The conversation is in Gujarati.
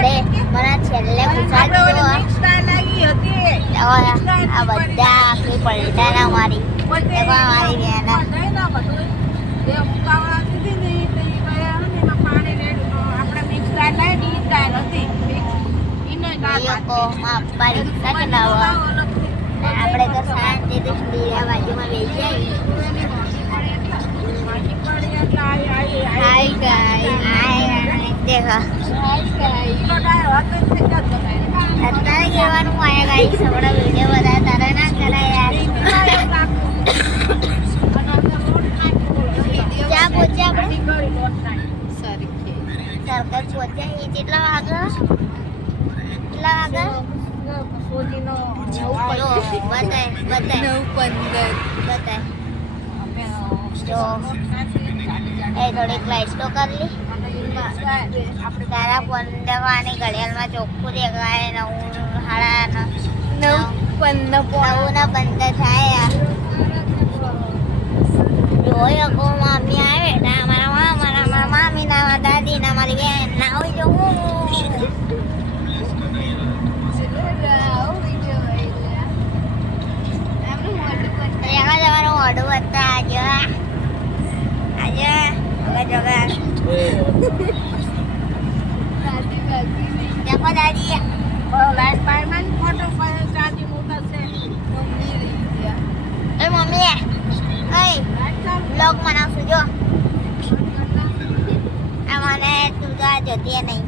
મળે મને છેલ્લે ગુજરાતી જો આ બધા આખી પલટા ના મારી મારી આપણે તો શાંતિથી સ્ટુડિયા બાજુમાં બેસી આવી. અત્યારે કહેવાનું આયા ગાઈસ હમણાં વિડીયો બધા તારા ના કરાય યાર. ક્યાં પહોંચ્યા આપણે? સરકાર પહોંચ્યા. એ કેટલા વાગે? થોડીક લાઈટ તો કરી લી. તારા 15 વાળની ઘડિયાળમાં ચોખ્ખું દેખાય 9:15 થાય. જોઈ શકો મમ્મી આવે મારા મામી ના દાદી ના મારી બેન ના હોય જવું. જવાનું ઓર્ડર હતા આજે જગા દાદી મમ્મી બ્લોગ બનાવશું જો. મને તું તો જોતી નહીં.